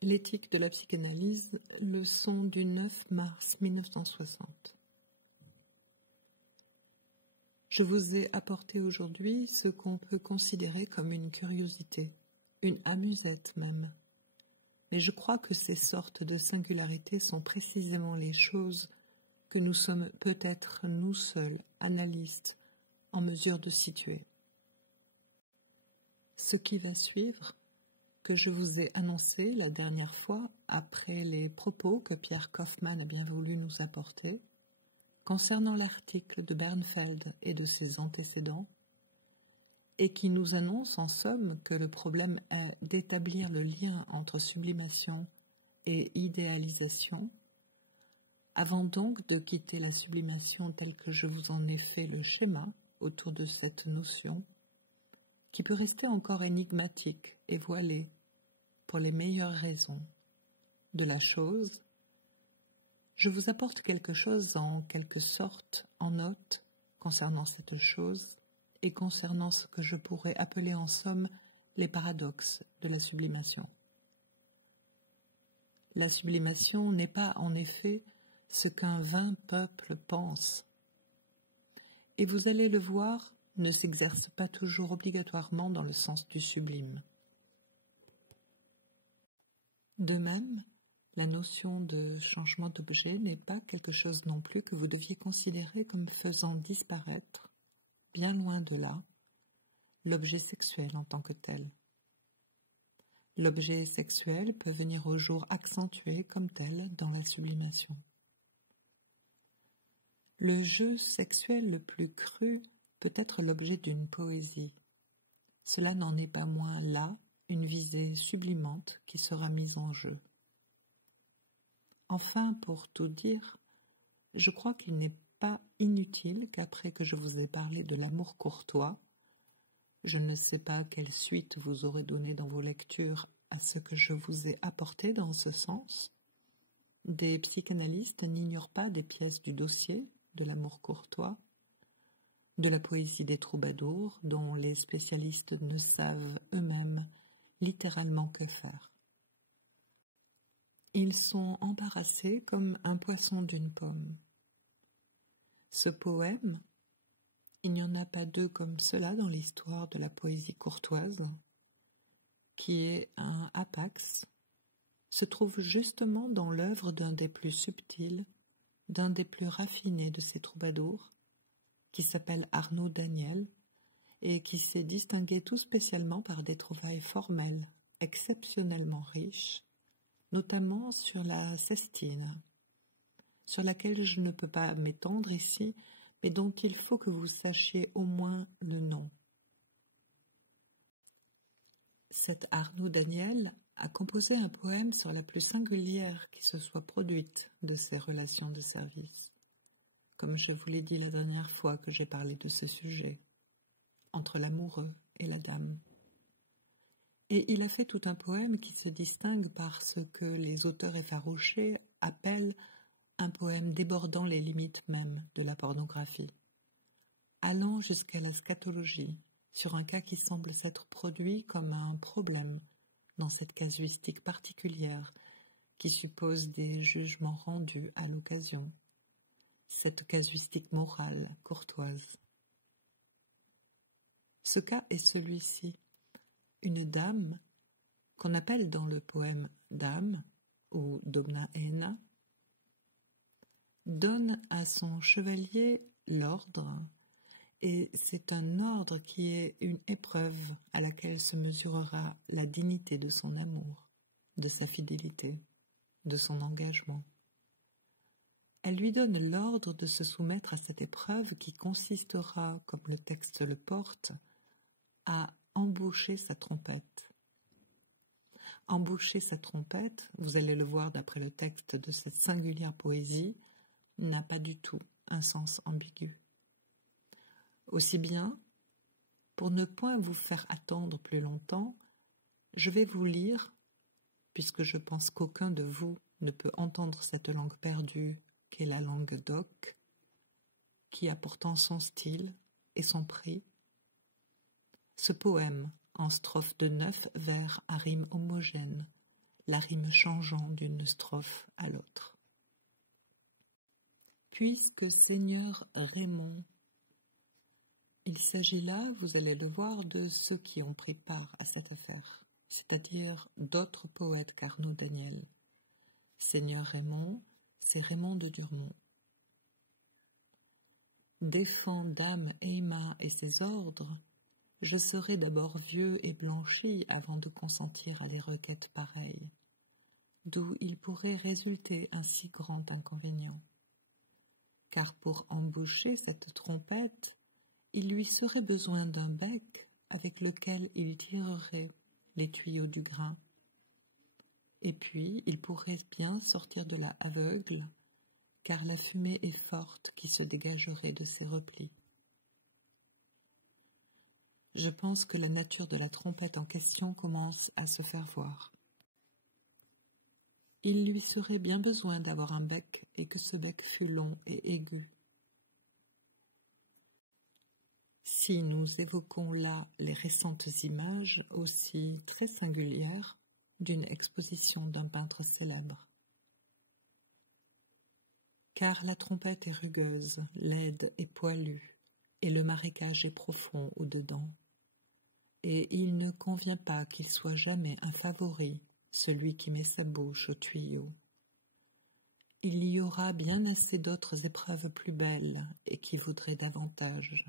L'éthique de la psychanalyse, leçon du 9 mars 1960. Je vous ai apporté aujourd'hui ce qu'on peut considérer comme une curiosité, une amusette même. Mais je crois que ces sortes de singularités sont précisément les choses que nous sommes peut-être nous seuls, analystes, en mesure de situer. Ce qui va suivre, que je vous ai annoncé la dernière fois après les propos que Pierre Kaufmann a bien voulu nous apporter, concernant l'article de Bernfeld et de ses antécédents, et qui nous annonce en somme que le problème est d'établir le lien entre sublimation et idéalisation, avant donc de quitter la sublimation telle que je vous en ai fait le schéma autour de cette notion, qui peut rester encore énigmatique et voilée, pour les meilleures raisons, de la chose, je vous apporte quelque chose en quelque sorte en note concernant cette chose et concernant ce que je pourrais appeler en somme les paradoxes de la sublimation. La sublimation n'est pas en effet ce qu'un vain peuple pense, et vous allez le voir, ne s'exerce pas toujours obligatoirement dans le sens du sublime. De même, la notion de changement d'objet n'est pas quelque chose non plus que vous deviez considérer comme faisant disparaître, bien loin de là, l'objet sexuel en tant que tel. L'objet sexuel peut venir au jour accentué comme tel dans la sublimation. Le jeu sexuel le plus cru peut être l'objet d'une poésie. Cela n'en est pas moins là une visée sublimante qui sera mise en jeu. Enfin, pour tout dire, je crois qu'il n'est pas inutile qu'après que je vous ai parlé de l'amour courtois, je ne sais pas quelle suite vous aurez donnée dans vos lectures à ce que je vous ai apporté dans ce sens. Des psychanalystes n'ignorent pas des pièces du dossier de l'amour courtois, de la poésie des troubadours dont les spécialistes ne savent eux-mêmes littéralement que faire. Ils sont embarrassés comme un poisson d'une pomme. Ce poème, il n'y en a pas deux comme cela dans l'histoire de la poésie courtoise, qui est un hapax, se trouve justement dans l'œuvre d'un des plus subtils, d'un des plus raffinés de ces troubadours, qui s'appelle Arnaud Daniel, et qui s'est distingué tout spécialement par des trouvailles formelles exceptionnellement riches, notamment sur la Sestine, sur laquelle je ne peux pas m'étendre ici, mais dont il faut que vous sachiez au moins le nom. Cet Arnaud Daniel a composé un poème sur la plus singulière qui se soit produite de ces relations de service, comme je vous l'ai dit la dernière fois que j'ai parlé de ce sujet, entre l'amoureux et la dame. Et il a fait tout un poème qui se distingue par ce que les auteurs effarouchés appellent un poème débordant les limites même de la pornographie, allant jusqu'à la scatologie, sur un cas qui semble s'être produit comme un problème dans cette casuistique particulière qui suppose des jugements rendus à l'occasion, cette casuistique morale courtoise. Ce cas est celui-ci. Une dame, qu'on appelle dans le poème dame, ou domna ena, donne à son chevalier l'ordre, et c'est un ordre qui est une épreuve à laquelle se mesurera la dignité de son amour, de sa fidélité, de son engagement. Elle lui donne l'ordre de se soumettre à cette épreuve qui consistera, comme le texte le porte, à emboucher sa trompette. Emboucher sa trompette, vous allez le voir d'après le texte de cette singulière poésie, n'a pas du tout un sens ambigu. Aussi bien, pour ne point vous faire attendre plus longtemps, je vais vous lire, puisque je pense qu'aucun de vous ne peut entendre cette langue perdue qu'est la langue d'oc, qui a pourtant son style et son prix, ce poème en strophes de 9 vers à rime homogène, la rime changeant d'une strophe à l'autre. Puisque Seigneur Raymond, il s'agit là, vous allez le voir, de ceux qui ont pris part à cette affaire, c'est-à-dire d'autres poètes qu'Arnaud Daniel. Seigneur Raymond, c'est Raymond de Durmont. Défends Dame Aima et ses ordres, je serai d'abord vieux et blanchi avant de consentir à des requêtes pareilles, d'où il pourrait résulter un si grand inconvénient. Car pour emboucher cette trompette, il lui serait besoin d'un bec avec lequel il tirerait les tuyaux du grain. Et puis, il pourrait bien sortir de là aveugle, car la fumée est forte qui se dégagerait de ses replis. Je pense que la nature de la trompette en question commence à se faire voir. Il lui serait bien besoin d'avoir un bec et que ce bec fût long et aigu. Si nous évoquons là les récentes images, aussi très singulières, d'une exposition d'un peintre célèbre. Car la trompette est rugueuse, laide et poilue, et le marécage est profond au-dedans. Et il ne convient pas qu'il soit jamais un favori, celui qui met sa bouche au tuyau. Il y aura bien assez d'autres épreuves plus belles et qui voudraient davantage.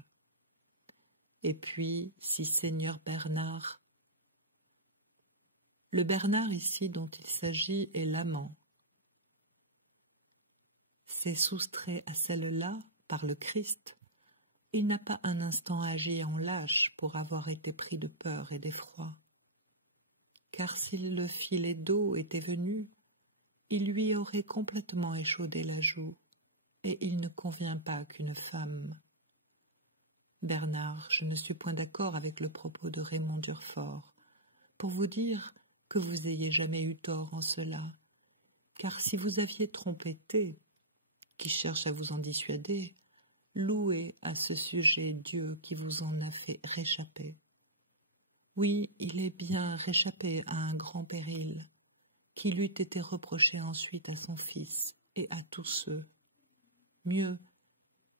Et puis, si Seigneur Bernard... Le Bernard ici dont il s'agit est l'amant. C'est soustrait à celle-là par le Christ. Il n'a pas un instant agi en lâche pour avoir été pris de peur et d'effroi. Car si le filet d'eau était venu, il lui aurait complètement échaudé la joue, et il ne convient pas qu'une femme. Bernard, je ne suis point d'accord avec le propos de Raymond Durfort, pour vous dire que vous ayez jamais eu tort en cela, car si vous aviez trompetté, qui cherche à vous en dissuader, louez à ce sujet Dieu qui vous en a fait réchapper. Oui, il est bien réchappé à un grand péril, qui l'eût été reproché ensuite à son fils et à tous ceux. Mieux,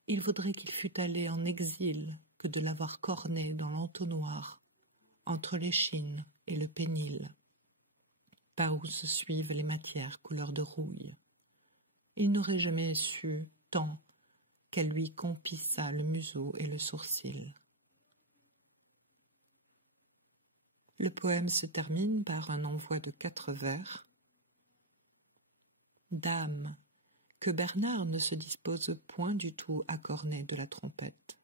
il vaudrait qu'il fût allé en exil que de l'avoir corné dans l'entonnoir, entre l'échine et le pénil, par où se suivent les matières couleur de rouille. Il n'aurait jamais su tant qu'elle lui compissa le museau et le sourcil. Le poème se termine par un envoi de 4 vers. Dame, que Bernard ne se dispose point du tout à corner de la trompette.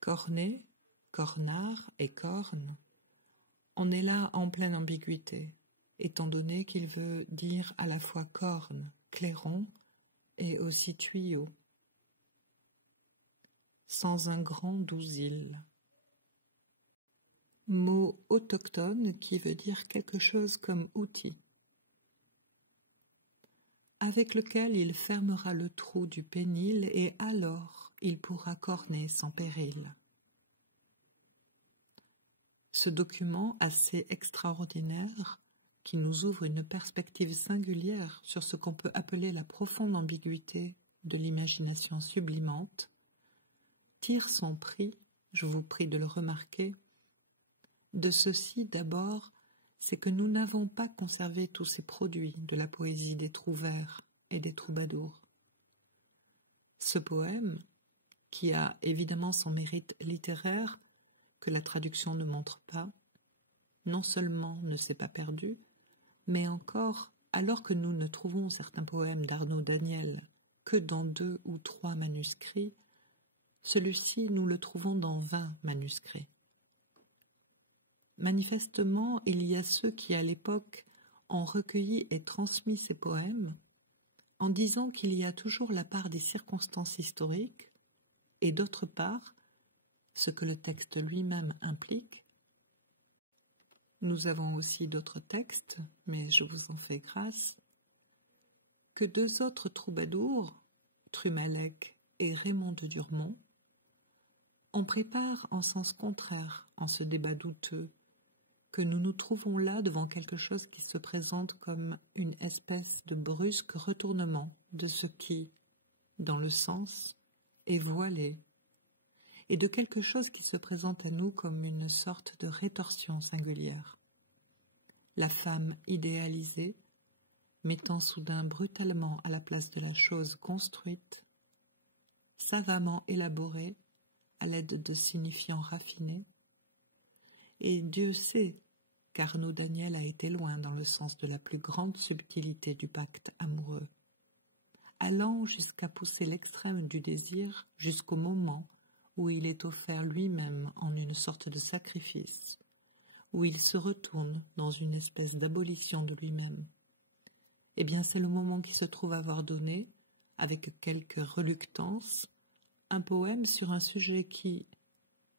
Cornet, cornard et corne, on est là en pleine ambiguïté, étant donné qu'il veut dire à la fois corne, clairon et aussi tuyau, sans un grand dousil. Mot autochtone qui veut dire quelque chose comme outil, avec lequel il fermera le trou du pénil et alors il pourra corner sans péril. Ce document assez extraordinaire, qui nous ouvre une perspective singulière sur ce qu'on peut appeler la profonde ambiguïté de l'imagination sublimante, tire son prix, je vous prie de le remarquer, de ceci d'abord, c'est que nous n'avons pas conservé tous ces produits de la poésie des trouvères et des troubadours. Ce poème, qui a évidemment son mérite littéraire, que la traduction ne montre pas, non seulement ne s'est pas perdu, mais encore, alors que nous ne trouvons certains poèmes d'Arnaud Daniel que dans 2 ou 3 manuscrits, celui-ci nous le trouvons dans 20 manuscrits. Manifestement, il y a ceux qui, à l'époque, ont recueilli et transmis ces poèmes en disant qu'il y a toujours la part des circonstances historiques et d'autre part, ce que le texte lui-même implique. Nous avons aussi d'autres textes, mais je vous en fais grâce, que 2 autres troubadours, Trumalec et Raymond de Durmont, on prépare en sens contraire en ce débat douteux, que nous nous trouvons là devant quelque chose qui se présente comme une espèce de brusque retournement de ce qui, dans le sens, est voilé, et de quelque chose qui se présente à nous comme une sorte de rétorsion singulière. La femme idéalisée, mettant soudain brutalement à la place de la chose construite, savamment élaborée à l'aide de signifiants raffinés, et Dieu sait qu'Arnaud Daniel a été loin dans le sens de la plus grande subtilité du pacte amoureux, allant jusqu'à pousser l'extrême du désir jusqu'au moment où il est offert lui-même en une sorte de sacrifice, où il se retourne dans une espèce d'abolition de lui-même. Eh bien, c'est le moment qui se trouve avoir donné, avec quelque reluctance, un poème sur un sujet qui,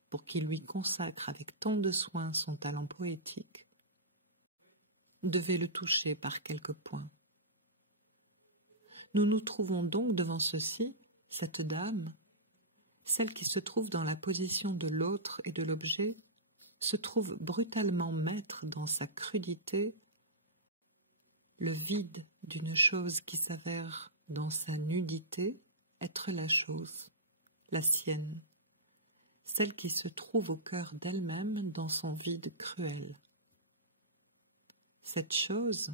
pour qu'il lui consacre avec tant de soin son talent poétique, devait le toucher par quelques points. Nous nous trouvons donc devant ceci, cette dame, celle qui se trouve dans la position de l'autre et de l'objet, se trouve brutalement mettre dans sa crudité le vide d'une chose qui s'avère dans sa nudité être la chose, la sienne, celle qui se trouve au cœur d'elle-même dans son vide cruel. Cette chose,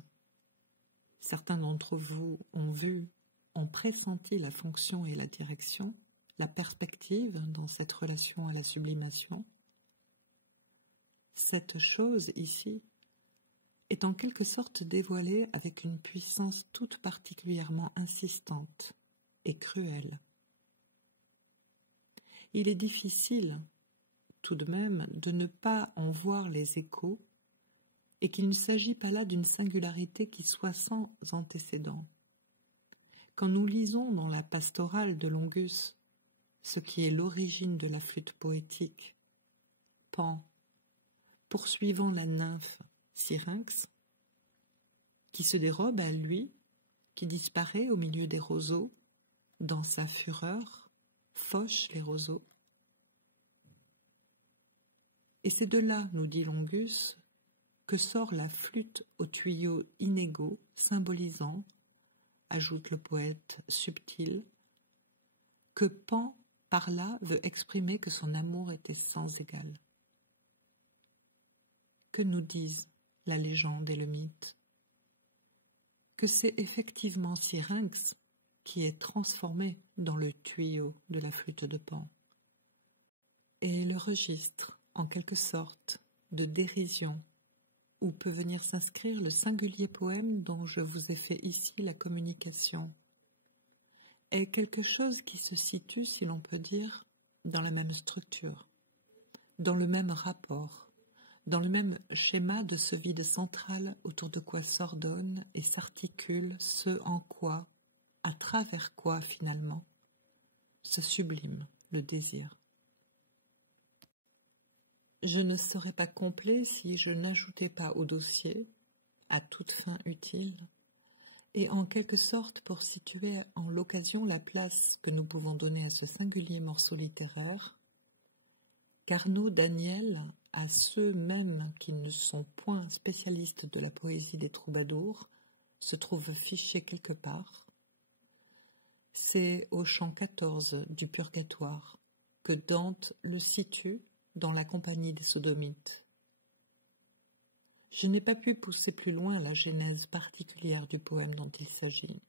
certains d'entre vous ont vu, ont pressenti la fonction et la direction, la perspective dans cette relation à la sublimation. Cette chose ici est en quelque sorte dévoilée avec une puissance toute particulièrement insistante et cruelle. Il est difficile, tout de même, de ne pas en voir les échos et qu'il ne s'agit pas là d'une singularité qui soit sans antécédent. Quand nous lisons dans la pastorale de Longus ce qui est l'origine de la flûte poétique, Pan, poursuivant la nymphe Syrinx, qui se dérobe à lui, qui disparaît au milieu des roseaux, dans sa fureur, fauche les roseaux. Et c'est de là, nous dit Longus, que sort la flûte aux tuyaux inégaux, symbolisant, ajoute le poète subtil, que Pan, par là, veut exprimer que son amour était sans égal. Que nous disent la légende et le mythe? Que c'est effectivement Syrinx qui est transformée dans le tuyau de la flûte de Pan. Et le registre, en quelque sorte, de dérision, où peut venir s'inscrire le singulier poème dont je vous ai fait ici la communication, est quelque chose qui se situe, si l'on peut dire, dans la même structure, dans le même rapport, dans le même schéma de ce vide central autour de quoi s'ordonne et s'articule ce en quoi, à travers quoi finalement, se sublime le désir. Je ne serais pas complet si je n'ajoutais pas au dossier, à toute fin utile, et en quelque sorte pour situer en l'occasion la place que nous pouvons donner à ce singulier morceau littéraire, qu'Arnaud Daniel, à ceux mêmes qui ne sont point spécialistes de la poésie des troubadours, se trouve fiché quelque part. C'est au chant 14 du Purgatoire que Dante le situe dans la compagnie des Sodomites. Je n'ai pas pu pousser plus loin la genèse particulière du poème dont il s'agit.